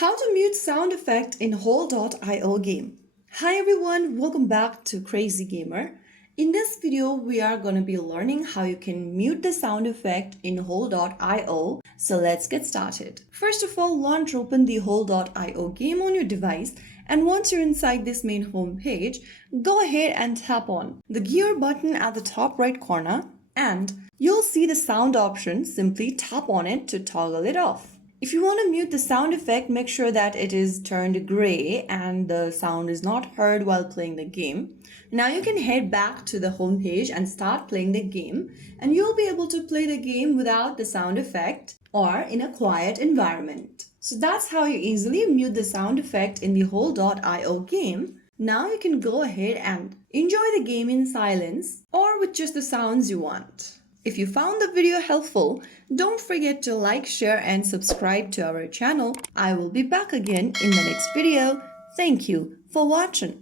How to mute sound effect in Hole.io game. Hi everyone, welcome back to Crazy Gamer. In this video, we are going to be learning how you can mute the sound effect in Hole.io. So let's get started. First of all, launch open the Hole.io game on your device, and once you're inside this main home page, go ahead and tap on the gear button at the top right corner, and you'll see the sound option. Simply tap on it to toggle it off. If you want to mute the sound effect, make sure that it is turned gray and the sound is not heard while playing the game. Now you can head back to the home page and start playing the game, and you'll be able to play the game without the sound effect or in a quiet environment. So that's how you easily mute the sound effect in the Hole.io game. Now you can go ahead and enjoy the game in silence or with just the sounds you want. If you found the video helpful, don't forget to like, share and subscribe to our channel. I will be back again in the next video. Thank you for watching.